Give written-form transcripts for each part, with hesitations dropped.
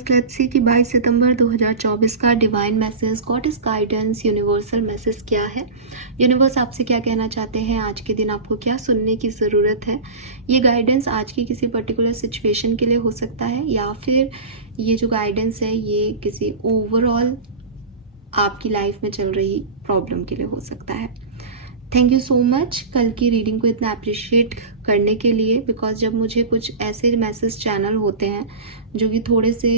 First let's see कि 22 सितंबर 2024 का divine message, God is guidance, universal message क्या है। यूनिवर्स आपसे क्या कहना चाहते हैं, आज के दिन आपको क्या सुनने की ज़रूरत है। ये गाइडेंस आज की किसी पर्टिकुलर सिचुएशन के लिए हो सकता है या फिर ये जो गाइडेंस है ये किसी ओवरऑल आपकी लाइफ में चल रही प्रॉब्लम के लिए हो सकता है। थैंक यू सो मच कल की रीडिंग को इतना अप्रिशिएट करने के लिए, बिकॉज जब मुझे कुछ ऐसे मैसेज चैनल होते हैं जो कि थोड़े से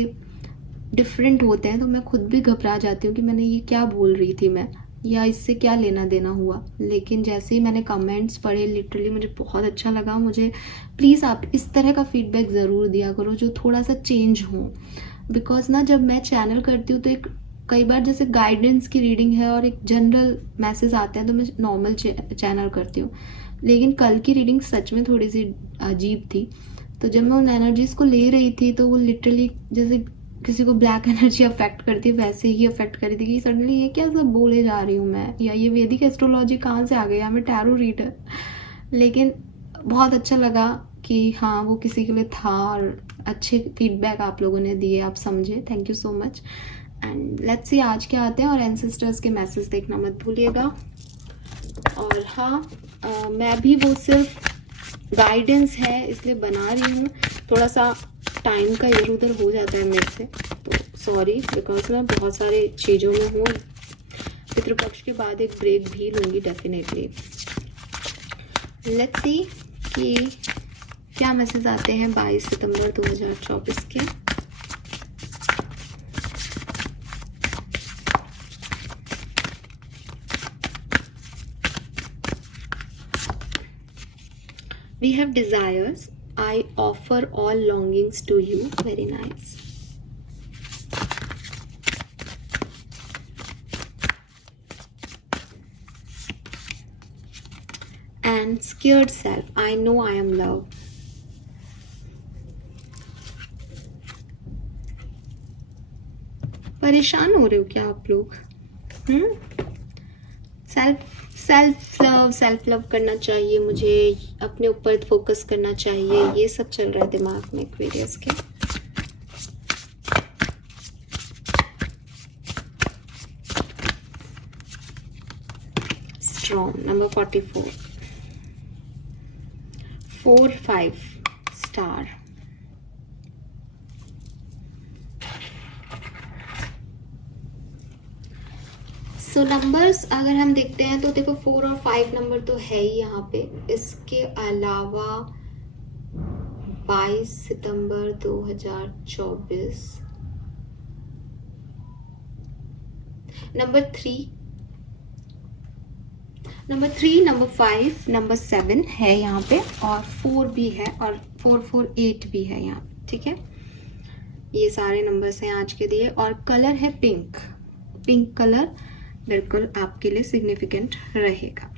डिफरेंट होते हैं तो मैं खुद भी घबरा जाती हूँ कि मैंने ये क्या बोल रही थी मैं, या इससे क्या लेना देना हुआ। लेकिन जैसे ही मैंने कमेंट्स पढ़े लिटरली मुझे बहुत अच्छा लगा। मुझे प्लीज़ आप इस तरह का फीडबैक ज़रूर दिया करो जो थोड़ा सा चेंज हो, बिकॉज ना जब मैं चैनल करती हूँ तो एक कई बार जैसे गाइडेंस की रीडिंग है और एक जनरल मैसेज आते हैं तो मैं नॉर्मल चैनल करती हूँ, लेकिन कल की रीडिंग सच में थोड़ी सी अजीब थी। तो जब मैं उन एनर्जीज को ले रही थी तो वो लिटरली जैसे किसी को ब्लैक एनर्जी अफेक्ट करती है वैसे ही अफेक्ट कर रही थी कि सडनली ये क्या सब बोले जा रही हूँ मैं, या ये वैदिक एस्ट्रोलॉजी कहाँ से आ गई, या मैं टैरो रीडर। लेकिन बहुत अच्छा लगा कि हाँ वो किसी के लिए था और अच्छे फीडबैक आप लोगों ने दिए, आप समझे। Thank you so much. And let's see आज क्या आते हैं, और एंसेस्टर्स के मैसेज देखना मत भूलिएगा। और हाँ मैं भी वो सिर्फ गाइडेंस है इसलिए बना रही हूँ, थोड़ा सा टाइम का इधर उधर हो जाता है मेरे से, तो सॉरी, बिकॉज मैं बहुत सारे चीज़ों में हूँ। पितृपक्ष के बाद एक ब्रेक भी लूँगी डेफिनेटली। लेट्स सी कि क्या मैसेज आते हैं 22 सितंबर 2024 के। We have desires. I offer all longings to you. Very nice. And scared self. I know I am loved. परेशान हो रहे हो क्या आप लोग? सेल्फ लव करना चाहिए मुझे, अपने ऊपर फोकस करना चाहिए, ये सब चल रहा है दिमाग में एक्वेरियस के। Strong number 44, 4 5 star. So numbers अगर हम देखते हैं तो देखो 4 और 5 नंबर तो है ही यहाँ पे। इसके अलावा 22 सितंबर 2024 नंबर 3, नंबर 5, नंबर 7 है यहाँ पे, और 4 भी है, और 448 भी है यहाँ पे। ठीक है, ये सारे नंबर्स हैं आज के दिए। और कलर है पिंक। पिंक कलर बिल्कुल आपके लिए सिग्निफिकेंट रहेगा।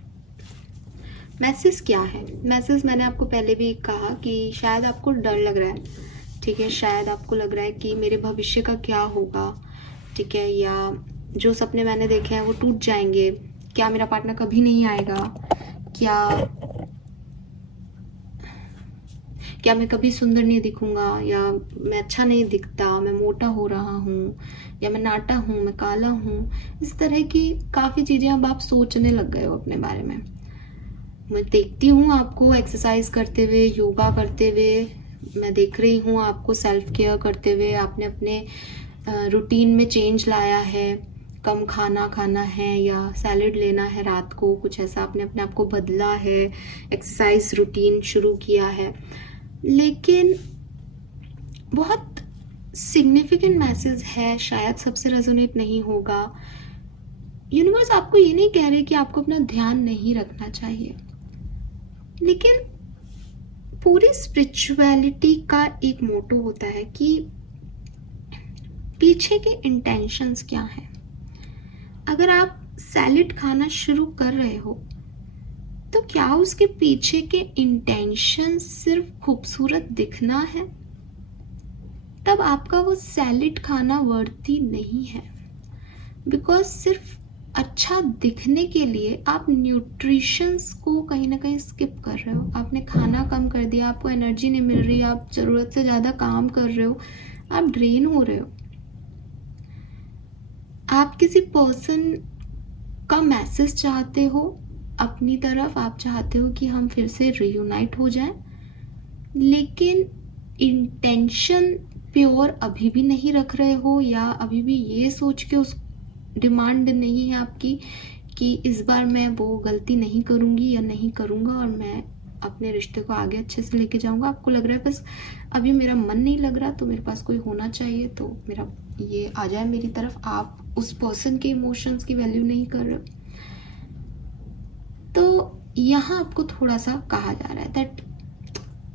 मैसेज क्या है? मैसेज मैंने आपको पहले भी कहा कि शायद आपको डर लग रहा है, ठीक है, शायद आपको लग रहा है कि मेरे भविष्य का क्या होगा, ठीक है, या जो सपने मैंने देखे हैं वो टूट जाएंगे, क्या मेरा पार्टनर कभी नहीं आएगा, क्या मैं कभी सुंदर नहीं दिखूंगा, या मैं अच्छा नहीं दिखता, मैं मोटा हो रहा हूँ, या मैं नाटा हूँ, मैं काला हूँ। इस तरह की काफ़ी चीज़ें अब आप सोचने लग गए हो अपने बारे में। मैं देखती हूँ आपको एक्सरसाइज करते हुए, योगा करते हुए, मैं देख रही हूँ आपको सेल्फ केयर करते हुए, आपने अपने रूटीन में चेंज लाया है, कम खाना खाना है या सैलेड लेना है रात को, कुछ ऐसा आपने अपने आप को बदला है, एक्सरसाइज रूटीन शुरू किया है। लेकिन बहुत सिग्निफिकेंट मैसेज है, शायद सबसे रेजोनेट नहीं होगा। यूनिवर्स आपको ये नहीं कह रहे कि आपको अपना ध्यान नहीं रखना चाहिए, लेकिन पूरी स्पिरिचुअलिटी का एक मोटो होता है कि पीछे के इंटेंशंस क्या हैं। अगर आप सैलेड खाना शुरू कर रहे हो तो क्या उसके पीछे के इंटेंशन सिर्फ खूबसूरत दिखना है? तब आपका वो सैलेड खाना वर्दी नहीं है, बिकॉज सिर्फ अच्छा दिखने के लिए आप न्यूट्रिशंस को कहीं ना कहीं स्किप कर रहे हो। आपने खाना कम कर दिया, आपको एनर्जी नहीं मिल रही, आप ज़रूरत से ज़्यादा काम कर रहे हो, आप ड्रेन हो रहे हो। आप किसी पर्सन का मैसेज चाहते हो अपनी तरफ, आप चाहते हो कि हम फिर से रियूनाइट हो जाएं, लेकिन इंटेंशन प्योर अभी भी नहीं रख रहे हो, या अभी भी ये सोच के उस डिमांड नहीं है आपकी कि इस बार मैं वो गलती नहीं करूँगी या नहीं करूँगा और मैं अपने रिश्ते को आगे अच्छे से लेके जाऊँगा। आपको लग रहा है बस अभी मेरा मन नहीं लग रहा, तो मेरे पास कोई होना चाहिए तो मेरा ये आ जाए मेरी तरफ। आप उस पर्सन के इमोशंस की वैल्यू नहीं कर रहे हो। तो यहाँ आपको थोड़ा सा कहा जा रहा है दैट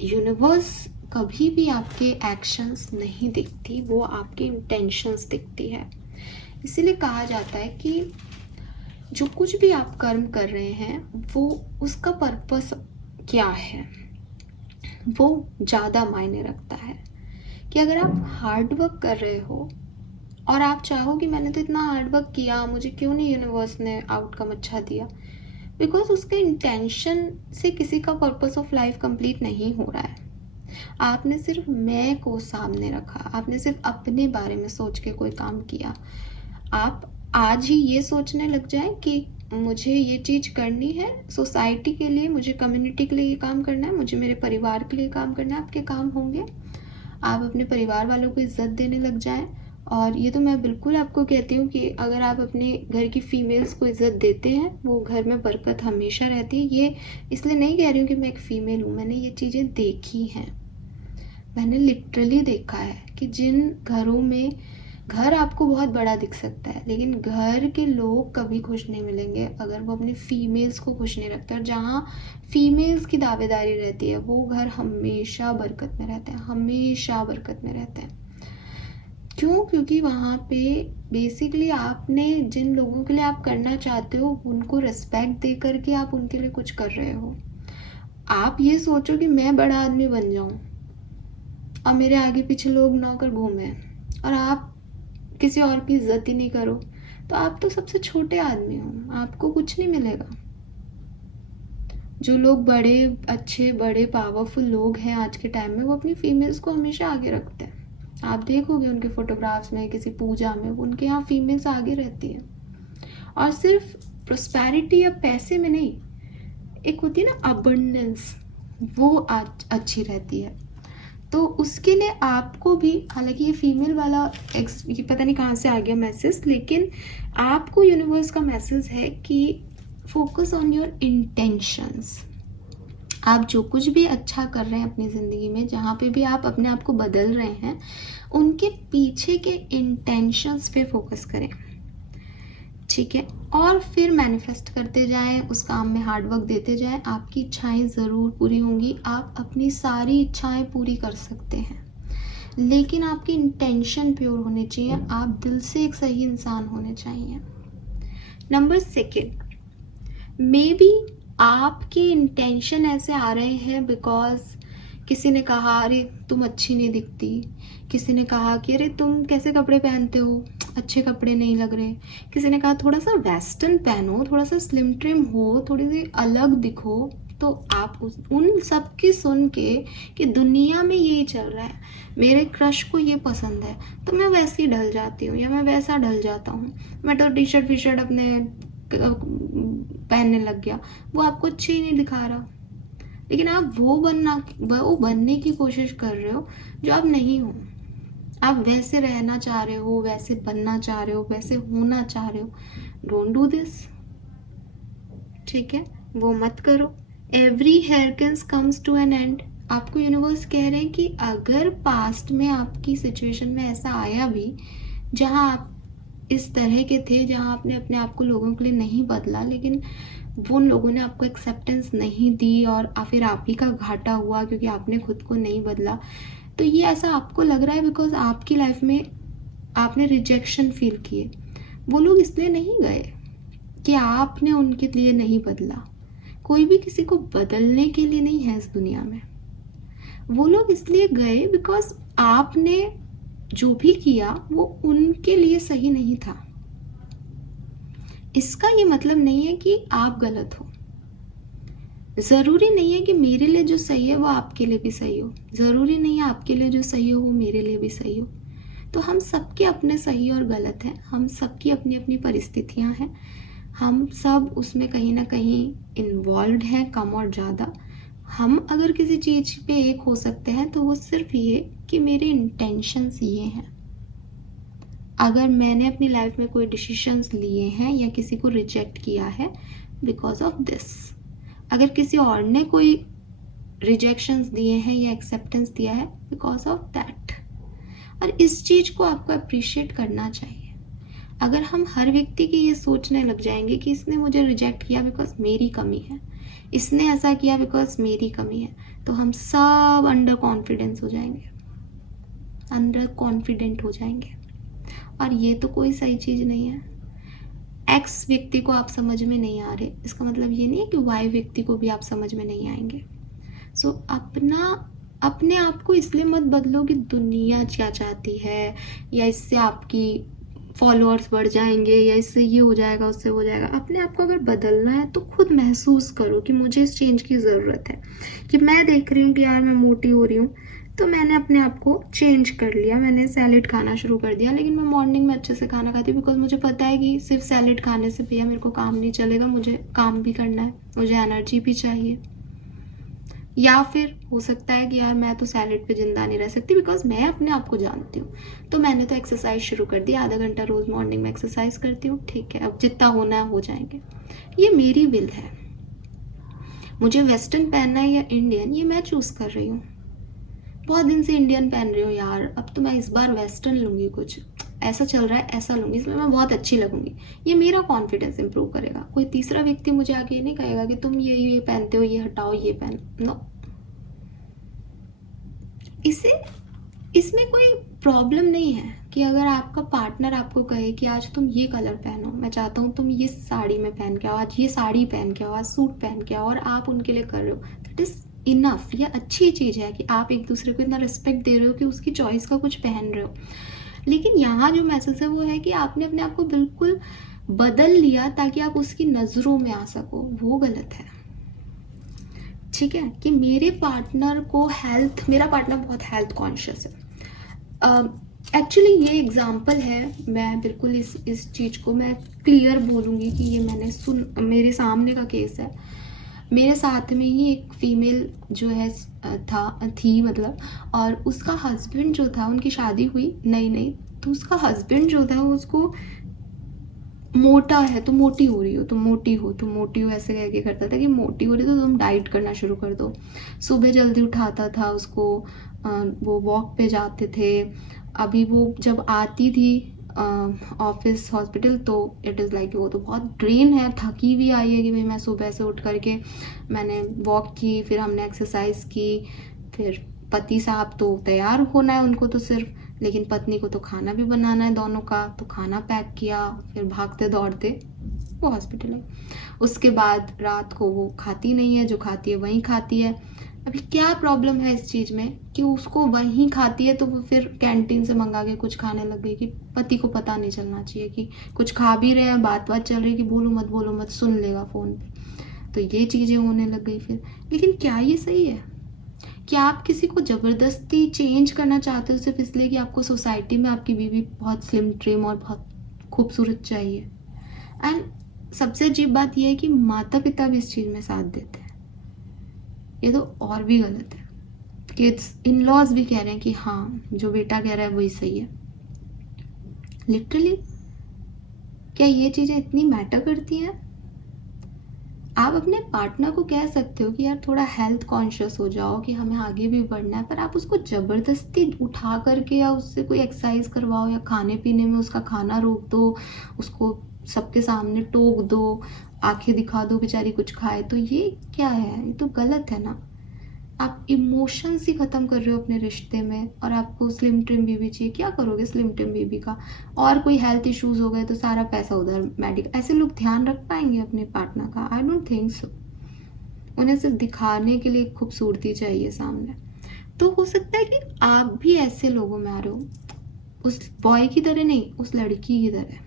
यूनिवर्स कभी भी आपके एक्शंस नहीं देखती, वो आपके इंटेंशंस देखती है। इसीलिए कहा जाता है कि जो कुछ भी आप कर्म कर रहे हैं वो उसका पर्पस क्या है, वो ज़्यादा मायने रखता है। कि अगर आप हार्ड वर्क कर रहे हो और आप चाहो कि मैंने तो इतना हार्ड वर्क किया, मुझे क्यों नहीं यूनिवर्स ने आउटकम अच्छा दिया, बिकॉज उसके इंटेंशन से किसी का पर्पस ऑफ लाइफ कंप्लीट नहीं हो रहा है। आपने सिर्फ मैं को सामने रखा, आपने सिर्फ अपने बारे में सोच के कोई काम किया। आप आज ही ये सोचने लग जाएं कि मुझे ये चीज़ करनी है सोसाइटी के लिए, मुझे कम्युनिटी के लिए ये काम करना है, मुझे मेरे परिवार के लिए काम करना है, आपके काम होंगे। आप अपने परिवार वालों को इज्जत देने लग जाएं। और ये तो मैं बिल्कुल आपको कहती हूँ कि अगर आप अपने घर की फीमेल्स को इज्जत देते हैं, वो घर में बरकत हमेशा रहती है। ये इसलिए नहीं कह रही हूँ कि मैं एक फ़ीमेल हूँ, मैंने ये चीज़ें देखी हैं। मैंने लिटरली देखा है कि जिन घरों में, घर आपको बहुत बड़ा दिख सकता है लेकिन घर के लोग कभी खुश नहीं मिलेंगे अगर वो अपनी फीमेल्स को खुश नहीं रखते। और जहाँ फीमेल्स की दावेदारी रहती है वो घर हमेशा बरकत में रहते हैं, हमेशा बरकत में रहते हैं। क्यों? क्योंकि वहाँ पे बेसिकली आपने जिन लोगों के लिए आप करना चाहते हो उनको रिस्पेक्ट दे करके आप उनके लिए कुछ कर रहे हो। आप ये सोचो कि मैं बड़ा आदमी बन जाऊँ और मेरे आगे पीछे लोग नौकर घूमे और आप किसी और की इज्जत ही नहीं करो, तो आप तो सबसे छोटे आदमी हो, आपको कुछ नहीं मिलेगा। जो लोग बड़े अच्छे बड़े पावरफुल लोग हैं आज के टाइम में, वो अपनी फीमेल्स को हमेशा आगे रखते हैं। आप देखोगे उनके फोटोग्राफ्स में, किसी पूजा में, उनके यहाँ फीमेल्स आगे रहती हैं। और सिर्फ प्रोस्पेरिटी या पैसे में नहीं, एक होती है ना अबंडेंस, वो अच्छी रहती है। तो उसके लिए आपको भी, हालांकि ये फीमेल वाला ये पता नहीं कहाँ से आ गया मैसेज, लेकिन आपको यूनिवर्स का मैसेज है कि फोकस ऑन योर इंटेंशंस। आप जो कुछ भी अच्छा कर रहे हैं अपनी ज़िंदगी में, जहाँ पे भी आप अपने आप को बदल रहे हैं, उनके पीछे के इंटेंशंस पे फोकस करें, ठीक है। और फिर मैनिफेस्ट करते जाएं, उस काम में हार्ड वर्क देते जाएं, आपकी इच्छाएं ज़रूर पूरी होंगी। आप अपनी सारी इच्छाएं पूरी कर सकते हैं, लेकिन आपकी इंटेंशन प्योर होनी चाहिए, आप दिल से एक सही इंसान होने चाहिए। नंबर 2, मे बी आपके इंटेंशन ऐसे आ रहे हैं बिकॉज किसी ने कहा अरे तुम अच्छी नहीं दिखती, किसी ने कहा कि अरे तुम कैसे कपड़े पहनते हो, अच्छे कपड़े नहीं लग रहे, किसी ने कहा थोड़ा सा वेस्टर्न पहनो, थोड़ा सा स्लिम ट्रिम हो, थोड़ी सी अलग दिखो। तो आप उन सब की सुन के कि दुनिया में यही चल रहा है, मेरे क्रश को ये पसंद है, तो मैं वैसी ढल जाती हूँ या मैं वैसा ढल जाता हूँ। मैं तो टी शर्ट वी-शर्ट अपने पहनने लग गया, वो आपको अच्छी ही नहीं दिखा रहा, लेकिन आप वो बनने की कोशिश कर रहे हो जो आप नहीं हो। आप वैसे रहना चाह रहे हो, वैसे बनना चाह रहे हो, वैसे होना चाह रहे हो। डोंट डू दिस, ठीक है, वो मत करो। Every hurricanes comes to an end. आपको यूनिवर्स कह रहे हैं कि अगर पास्ट में आपकी सिचुएशन में ऐसा आया भी जहां आप इस तरह के थे, जहां आपने अपने आप को लोगों के लिए नहीं बदला, लेकिन उन लोगों ने आपको एक्सेप्टेंस नहीं दी और फिर आप ही का घाटा हुआ क्योंकि आपने खुद को नहीं बदला, तो ये ऐसा आपको लग रहा है बिकॉज आपकी लाइफ में आपने रिजेक्शन फील किए। वो लोग इसलिए नहीं गए कि आपने उनके लिए नहीं बदला। कोई भी किसी को बदलने के लिए नहीं है इस दुनिया में। वो लोग इसलिए गए बिकॉज आपने जो भी किया वो उनके लिए सही नहीं था। इसका ये मतलब नहीं है कि आप गलत हो। ज़रूरी नहीं है कि मेरे लिए जो सही है वो आपके लिए भी सही हो, ज़रूरी नहीं है आपके लिए जो सही हो वो मेरे लिए भी सही हो। तो हम सबके अपने सही और गलत हैं, हम सबकी अपनी अपनी परिस्थितियां हैं, हम सब उसमें कहीं ना कहीं इन्वॉल्व हैं, कम और ज़्यादा। हम अगर किसी चीज़ पे एक हो सकते हैं तो वो सिर्फ ये कि मेरे इंटेंशंस ये हैं। अगर मैंने अपनी लाइफ में कोई डिसीजंस लिए हैं या किसी को रिजेक्ट किया है बिकॉज ऑफ दिस, अगर किसी और ने कोई रिजेक्शंस दिए हैं या एक्सेप्टेंस दिया है बिकॉज ऑफ दैट, और इस चीज़ को आपको अप्रिशिएट करना चाहिए। अगर हम हर व्यक्ति की ये सोचने लग जाएंगे कि इसने मुझे रिजेक्ट किया बिकॉज मेरी कमी है, इसने ऐसा किया बिकॉज मेरी कमी है, तो हम सब अंडर कॉन्फिडेंस हो जाएंगे, अंडर कॉन्फिडेंट हो जाएंगे, और ये तो कोई सही चीज़ नहीं है। एक्स व्यक्ति को आप समझ में नहीं आ रहे, इसका मतलब ये नहीं है कि वाई व्यक्ति को भी आप समझ में नहीं आएंगे। सो अपने आप को इसलिए मत बदलो कि दुनिया क्या चाहती है, या इससे आपकी फॉलोअर्स बढ़ जाएंगे, या इससे ये हो जाएगा, उससे हो जाएगा। अपने आप को अगर बदलना है तो खुद महसूस करो कि मुझे इस चेंज की ज़रूरत है, कि मैं देख रही हूँ कि यार मैं मोटी हो रही हूँ, तो मैंने अपने आप को चेंज कर लिया, मैंने सैलेड खाना शुरू कर दिया, लेकिन मैं मॉर्निंग में अच्छे से खाना खाती हूँ बिकॉज मुझे पता है कि सिर्फ सैलेड खाने से भैया मेरे को काम नहीं चलेगा, मुझे काम भी करना है, मुझे एनर्जी भी चाहिए। या फिर हो सकता है कि यार मैं तो सैलेड पे जिंदा नहीं रह सकती बिकॉज मैं अपने आप को जानती हूँ, तो मैंने तो एक्सरसाइज शुरू कर दी, आधा घंटा रोज मॉर्निंग में एक्सरसाइज करती हूँ, ठीक है, अब जितना होना है हो जाएंगे। ये मेरी विल है, मुझे वेस्टर्न पहनना है या इंडियन, ये मैं चूज कर रही हूँ। बहुत दिन से इंडियन पहन रही हूँ यार, अब तो मैं इस बार वेस्टर्न लूंगी, कुछ ऐसा चल रहा है ऐसा लूंगी, इसमें मैं बहुत अच्छी लगूंगी, ये मेरा कॉन्फिडेंस इंप्रूव करेगा। कोई तीसरा व्यक्ति मुझे आके ये नहीं कहेगा कि तुम ये पहनते हो, ये हटाओ, ये पहन, नो। इसमें कोई प्रॉब्लम नहीं है कि अगर आपका पार्टनर आपको कहे कि आज तुम ये कलर पहनो, मैं चाहता हूँ तुम ये साड़ी में पहन के आओ, आज ये साड़ी पहन के आओ, आज सूट पहन के आओ, और आप उनके लिए कर रहे हो, दैट इज इनफ। ये अच्छी चीज़ है कि आप एक दूसरे को इतना रिस्पेक्ट दे रहे हो कि उसकी चॉइस का कुछ पहन रहे हो। लेकिन यहाँ जो मैसेज है वो है कि आपने अपने आप को बिल्कुल बदल लिया ताकि आप उसकी नज़रों में आ सको, वो गलत है। ठीक है, कि मेरे पार्टनर को मेरा पार्टनर बहुत हेल्थ कॉन्शियस है। एक्चुअली ये एग्जाम्पल है, मैं बिल्कुल इस चीज़ को मैं क्लियर बोलूँगी कि ये मैंने मेरे सामने का केस है। मेरे साथ में ही एक फीमेल जो है थी मतलब, और उसका हस्बैंड जो था, उनकी शादी हुई नई, तो उसका हस्बैंड जो था वो उसको मोटा है तो मोटी हो रही हो, तुम मोटी हो ऐसे कह के करता था कि मोटी हो रही तो तुम डाइट करना शुरू कर दो। सुबह जल्दी उठाता था उसको, वो वॉक पे जाते थे। अभी वो जब आती थी ऑफिस हॉस्पिटल तो इट इज़ लाइक वो तो बहुत ड्रेन है, थकी हुई आई है कि भाई मैं सुबह से उठ करके मैंने वॉक की, फिर हमने एक्सरसाइज की, फिर पति साहब तो तैयार होना है उनको तो सिर्फ, लेकिन पत्नी को तो खाना भी बनाना है दोनों का, तो खाना पैक किया, फिर भागते दौड़ते वो हॉस्पिटल है। उसके बाद रात को वो खाती नहीं है, जो खाती है वहीं खाती है। अभी क्या प्रॉब्लम है इस चीज़ में कि उसको वहीं खाती है तो वो फिर कैंटीन से मंगा के कुछ खाने लग गई, कि पति को पता नहीं चलना चाहिए कि कुछ खा भी रहे हैं, बात चल रही है कि बोलो मत सुन लेगा फ़ोन पे, तो ये चीज़ें होने लग गई फिर। लेकिन क्या ये सही है? क्या आप किसी को ज़बरदस्ती चेंज करना चाहते हो सिर्फ इसलिए कि आपको सोसाइटी में आपकी बीवी बहुत स्लिम ट्रिम और बहुत खूबसूरत चाहिए? एंड सबसे अजीब बात यह है कि माता पिता भी इस चीज़ में साथ देते हैं, ये तो और भी गलत है। किड्स इन लॉज भी कह रहे हैं कि हाँ जो बेटा कह रहा है वही सही है। लिटरली क्या ये चीज़ें इतनी मैटर करती हैं? आप अपने पार्टनर को कह सकते हो कि यार थोड़ा हेल्थ कॉन्शियस हो जाओ, कि हमें आगे भी बढ़ना है, पर आप उसको ज़बरदस्ती उठा करके या उससे कोई एक्सरसाइज करवाओ या खाने पीने में उसका खाना रोक दो, उसको सबके सामने टोक दो, आंखें दिखा दो बेचारी कुछ खाए, तो ये क्या है? ये तो गलत है ना। आप इमोशंस ही ख़त्म कर रहे हो अपने रिश्ते में, और आपको स्लिम ट्रिम बेबी चाहिए। क्या करोगे स्लिम ट्रिम बेबी का? और कोई हेल्थ इश्यूज हो गए तो सारा पैसा उधर मेडिकल। ऐसे लोग ध्यान रख पाएंगे अपने पार्टनर का? I don't think so. उन्हें सिर्फ दिखाने के लिए खूबसूरती चाहिए सामने। तो हो सकता है कि आप भी ऐसे लोगों में आ रहे हो, उस बॉय की तरह नहीं, उस लड़की की तरह।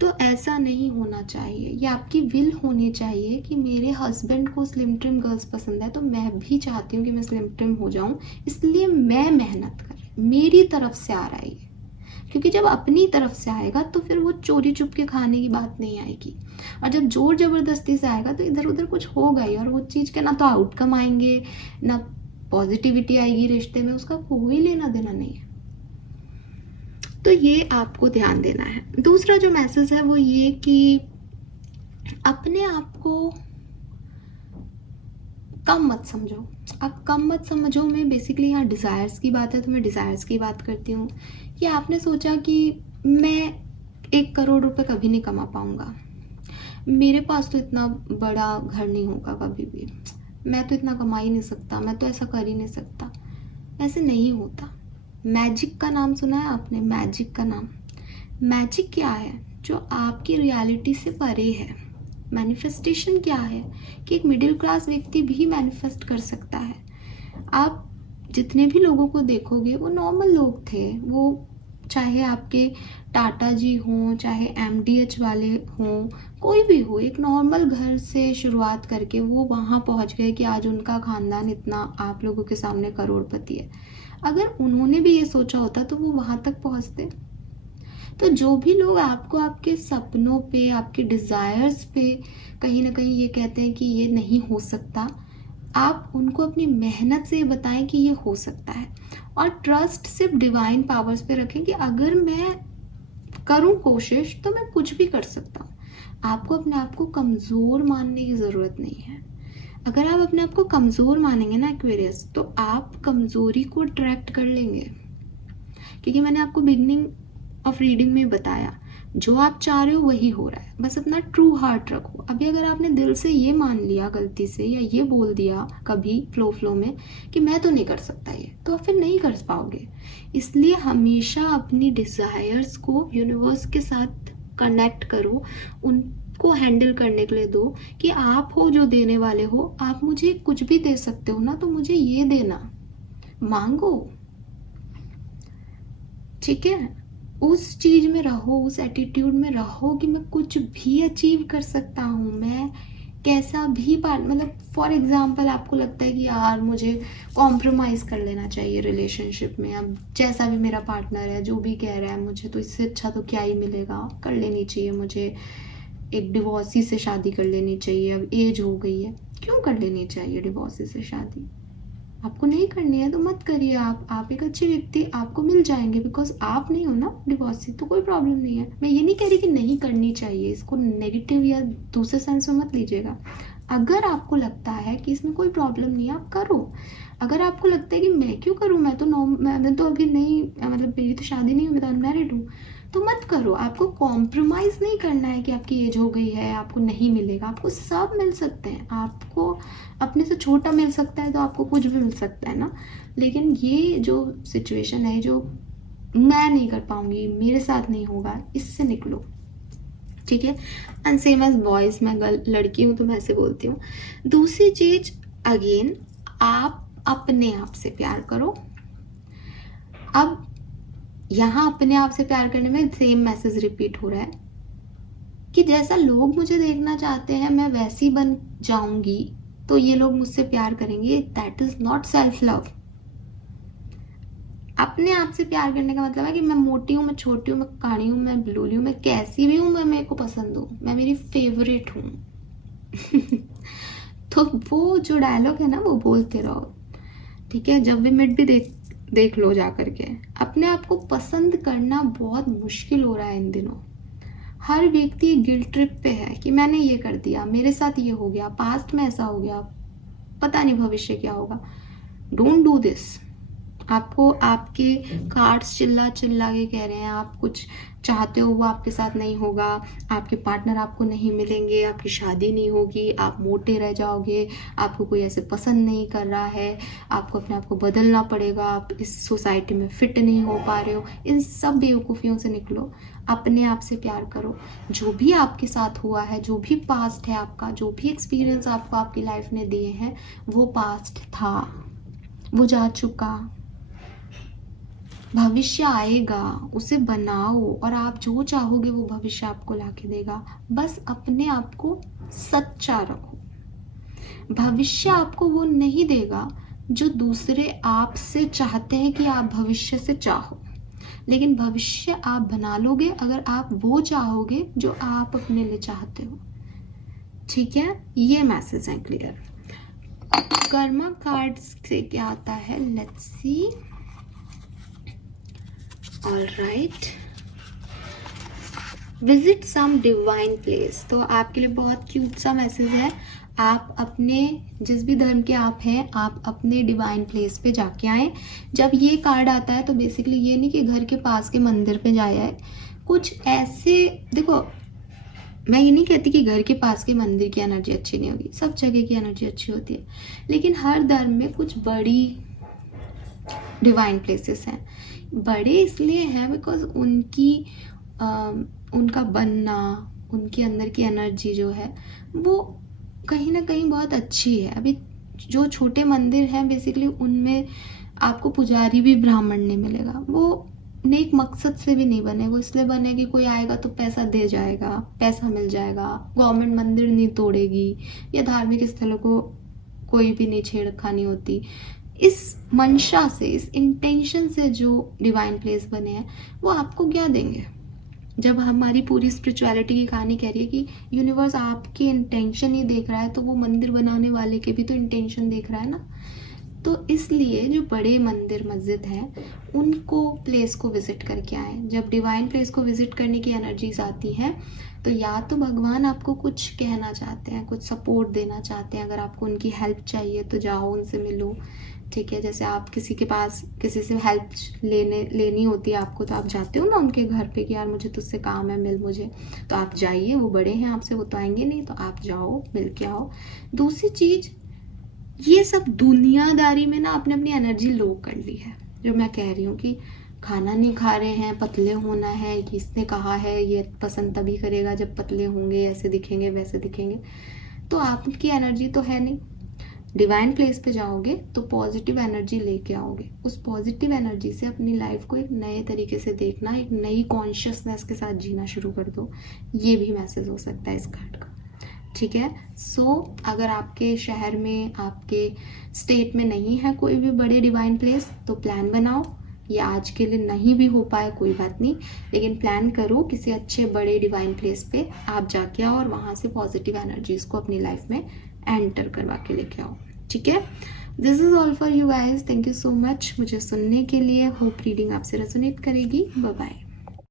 तो ऐसा नहीं होना चाहिए। ये आपकी विल होनी चाहिए कि मेरे हस्बैंड को स्लिम ट्रिम गर्ल्स पसंद है तो मैं भी चाहती हूँ कि मैं स्लिम ट्रिम हो जाऊँ, इसलिए मैं मेहनत कर, मेरी तरफ से आ रहा है ये। क्योंकि जब अपनी तरफ से आएगा तो फिर वो चोरी चुप के खाने की बात नहीं आएगी, और जब जोर ज़बरदस्ती से आएगा तो इधर उधर कुछ होगा ही, और वो चीज़ के ना तो आउटकम आएंगे ना पॉजिटिविटी आएगी रिश्ते में, उसका कोई लेना देना नहीं है। तो ये आपको ध्यान देना है। दूसरा जो मैसेज है वो ये कि अपने आप को कम मत समझो। अब कम मत समझो में बेसिकली यहाँ डिज़ायर्स की बात है, तो मैं डिज़ायर्स की बात करती हूँ कि आपने सोचा कि मैं 1 करोड़ रुपए कभी नहीं कमा पाऊँगा, मेरे पास तो इतना बड़ा घर नहीं होगा कभी भी, मैं तो इतना कमा ही नहीं सकता, मैं तो ऐसा कर ही नहीं सकता। ऐसे नहीं होता। मैजिक का नाम सुना है आपने? मैजिक का नाम। मैजिक क्या है? जो आपकी रियलिटी से परे है। मैनिफेस्टेशन क्या है कि एक मिडिल क्लास व्यक्ति भी मैनिफेस्ट कर सकता है। आप जितने भी लोगों को देखोगे वो नॉर्मल लोग थे, वो चाहे आपके टाटा जी हों, चाहे MDH वाले हों, कोई भी हो, एक नॉर्मल घर से शुरुआत करके वो वहाँ पहुँच गए कि आज उनका खानदान इतना आप लोगों के सामने करोड़पति है। अगर उन्होंने भी ये सोचा होता तो वो वहाँ तक पहुँचते। तो जो भी लोग आपको आपके सपनों पे, आपके डिज़ायर्स पे कहीं ना कहीं ये कहते हैं कि ये नहीं हो सकता, आप उनको अपनी मेहनत से बताएं कि ये हो सकता है, और ट्रस्ट सिर्फ डिवाइन पावर्स पे रखें कि अगर मैं करूं कोशिश तो मैं कुछ भी कर सकता हूँ। आपको अपने आप को कमज़ोर मानने की ज़रूरत नहीं है। अगर आप अपने आप को कमज़ोर मानेंगे ना एक्वेरियस, तो आप कमज़ोरी को अट्रैक्ट कर लेंगे, क्योंकि मैंने आपको बिगनिंग ऑफ रीडिंग में बताया जो आप चाह रहे हो वही हो रहा है। बस अपना ट्रू हार्ट रखो। अभी अगर आपने दिल से ये मान लिया गलती से, या ये बोल दिया कभी फ्लो में कि मैं तो नहीं कर सकता ये, तो आप फिर नहीं कर पाओगे। इसलिए हमेशा अपनी डिज़ायर्स को यूनिवर्स के साथ कनेक्ट करो, उनको हैंडल करने के लिए दो कि आप हो जो देने वाले हो। आप मुझे कुछ भी दे सकते हो ना, तो मुझे ये देना, मांगो, ठीक है? उस चीज़ में रहो, उस एटीट्यूड में रहो कि मैं कुछ भी अचीव कर सकता हूँ, मैं कैसा भी मतलब फॉर एग्जांपल आपको लगता है कि यार मुझे कॉम्प्रोमाइज़ कर लेना चाहिए रिलेशनशिप में, अब जैसा भी मेरा पार्टनर है जो भी कह रहा है मुझे तो इससे अच्छा तो क्या ही मिलेगा, कर लेनी चाहिए मुझे, एक डिवोर्सी से शादी कर लेनी चाहिए, अब एज हो गई है। क्यों कर लेनी चाहिए डिवोर्सी से शादी? आपको नहीं करनी है तो मत करिए। आप एक अच्छे व्यक्ति आपको मिल जाएंगे, बिकॉज आप नहीं हो ना डिवोर्सी, तो कोई प्रॉब्लम नहीं है। मैं ये नहीं कह रही कि नहीं करनी चाहिए, इसको नेगेटिव या दूसरे सेंस में मत लीजिएगा। अगर आपको लगता है कि इसमें कोई प्रॉब्लम नहीं है, आप करो। अगर आपको लगता है कि मैं क्यों करूँ, मैं तो अभी नहीं, मतलब मेरी तो शादी नहीं हुई, मैं तो अनमैरिड हूँ, तो मत करो। आपको कॉम्प्रोमाइज़ नहीं करना है कि आपकी एज हो गई है आपको नहीं मिलेगा, आपको सब मिल सकते हैं। आपको अपने से छोटा मिल सकता है तो आपको कुछ भी मिल सकता है ना। लेकिन ये जो सिचुएशन है, जो मैं नहीं कर पाऊंगी, मेरे साथ नहीं होगा, इससे निकलो, ठीक है? एंड सेम एज बॉयज़, मैं लड़की हूँ तो मैं ऐसे बोलती हूँ। दूसरी चीज, अगेन आप अपने आप से प्यार करो। अब यहाँ अपने आप से प्यार करने में सेम मैसेज रिपीट हो रहा है कि जैसा लोग मुझे देखना चाहते हैं मैं वैसी बन जाऊंगी तो ये लोग मुझसे प्यार करेंगे। That is not self love. अपने आप से प्यार करने का मतलब है कि मैं मोटी हूँ, मैं छोटी हूँ, मैं काली हूँ, मैं ब्लूली हूँ, मैं कैसी भी हूँ, मैं मेरे को पसंद हूँ, मैं मेरी फेवरेट हूँ। तो वो जो डायलॉग है ना वो बोलते रहो, ठीक है? जब भी मिट भी देख लो जा करके। अपने आप को पसंद करना बहुत मुश्किल हो रहा है इन दिनों। हर व्यक्ति गिल्ट ट्रिप पे है कि मैंने ये कर दिया, मेरे साथ ये हो गया, पास्ट में ऐसा हो गया, पता नहीं भविष्य क्या होगा। Don't do this. आपको आपके कार्ड्स चिल्ला चिल्ला के कह रहे हैं, आप कुछ चाहते हो वो आपके साथ नहीं होगा, आपके पार्टनर आपको नहीं मिलेंगे, आपकी शादी नहीं होगी, आप मोटे रह जाओगे, आपको कोई ऐसे पसंद नहीं कर रहा है, आपको अपने आप को बदलना पड़ेगा, आप इस सोसाइटी में फिट नहीं हो पा रहे हो। इन सब बेवकूफ़ियों से निकलो, अपने आप से प्यार करो। जो भी आपके साथ हुआ है, जो भी पास्ट है आपका, जो भी एक्सपीरियंस आपको आपकी लाइफ ने दिए हैं, वो पास्ट था, वो जा चुका। भविष्य आएगा, उसे बनाओ, और आप जो चाहोगे वो भविष्य आपको लाके देगा। बस अपने आप को सच्चा रखो। भविष्य आपको वो नहीं देगा जो दूसरे आपसे चाहते हैं कि आप भविष्य से चाहो। लेकिन भविष्य आप बना लोगे अगर आप वो चाहोगे जो आप अपने लिए चाहते हो। ठीक है, ये मैसेज है क्लियर। कर्मा कार्ड्स से क्या आता है, let's see. Alright, visit some divine place. तो आपके लिए बहुत क्यूट सा मैसेज है। आप अपने जिस भी धर्म के आप हैं, आप अपने डिवाइन प्लेस पे जाके आए। जब ये कार्ड आता है तो बेसिकली ये नहीं कि घर के पास के मंदिर पे जाया है, कुछ ऐसे देखो, मैं ये नहीं कहती कि घर के पास के मंदिर की एनर्जी अच्छी नहीं होगी, सब जगह की एनर्जी अच्छी होती है, लेकिन हर धर्म में कुछ बड़ी डिवाइन प्लेसेस हैं। बड़े इसलिए हैं बिकॉज उनका बनना, उनके अंदर की एनर्जी जो है वो कहीं ना कहीं बहुत अच्छी है। अभी जो छोटे मंदिर हैं बेसिकली उनमें आपको पुजारी भी ब्राह्मण नहीं मिलेगा, वो नेक मकसद से भी नहीं बने, वो इसलिए बने कि कोई आएगा तो पैसा दे जाएगा, पैसा मिल जाएगा, गवर्नमेंट मंदिर नहीं तोड़ेगी, या धार्मिक स्थलों को कोई भी नहीं छेड़खानी होती। इस मंशा से, इस इंटेंशन से जो डिवाइन प्लेस बने हैं वो आपको क्या देंगे। जब हमारी पूरी स्पिरिचुअलिटी की कहानी कह रही है कि यूनिवर्स आपके इंटेंशन ही देख रहा है, तो वो मंदिर बनाने वाले के भी तो इंटेंशन देख रहा है ना। तो इसलिए जो बड़े मंदिर मस्जिद हैं उनको प्लेस को विजिट करके आए। जब डिवाइन प्लेस को विजिट करने की एनर्जीज आती हैं तो या तो भगवान आपको कुछ कहना चाहते हैं, कुछ सपोर्ट देना चाहते हैं, अगर आपको उनकी हेल्प चाहिए तो जाओ उनसे मिलो। ठीक है, जैसे आप किसी के पास किसी से हेल्प लेनी होती है आपको, तो आप जाते हो ना उनके घर पे कि यार मुझे तुझसे काम है, मिल मुझे, तो आप जाइए, वो बड़े हैं आपसे, वो तो आएंगे नहीं, तो आप जाओ मिल के आओ। दूसरी चीज़, ये सब दुनियादारी में ना आपने अपनी एनर्जी लो कर ली है। जो मैं कह रही हूँ कि खाना नहीं खा रहे हैं, पतले होना है, किसने कहा है ये पसंद तभी करेगा जब पतले होंगे, ऐसे दिखेंगे वैसे दिखेंगे, तो आपकी एनर्जी तो है नहीं। डिवाइन प्लेस पे जाओगे तो पॉजिटिव एनर्जी लेके आओगे, उस पॉजिटिव एनर्जी से अपनी लाइफ को एक नए तरीके से देखना, एक नई कॉन्शियसनेस के साथ जीना शुरू कर दो। ये भी मैसेज हो सकता है इस कार्ड का। ठीक है, सो अगर आपके शहर में, आपके स्टेट में नहीं है कोई भी बड़े डिवाइन प्लेस, तो प्लान बनाओ। ये आज के लिए नहीं भी हो पाए कोई बात नहीं, लेकिन प्लान करो किसी अच्छे बड़े डिवाइन प्लेस पे आप जाके आओ और वहाँ से पॉजिटिव एनर्जीज को अपनी लाइफ में एंटर करवा के लेके आओ। ठीक है, this is all for you guys. Thank you so much मुझे सुनने के लिए। होप रीडिंग आपसे रेजोनेट करेगी। बाय बाय।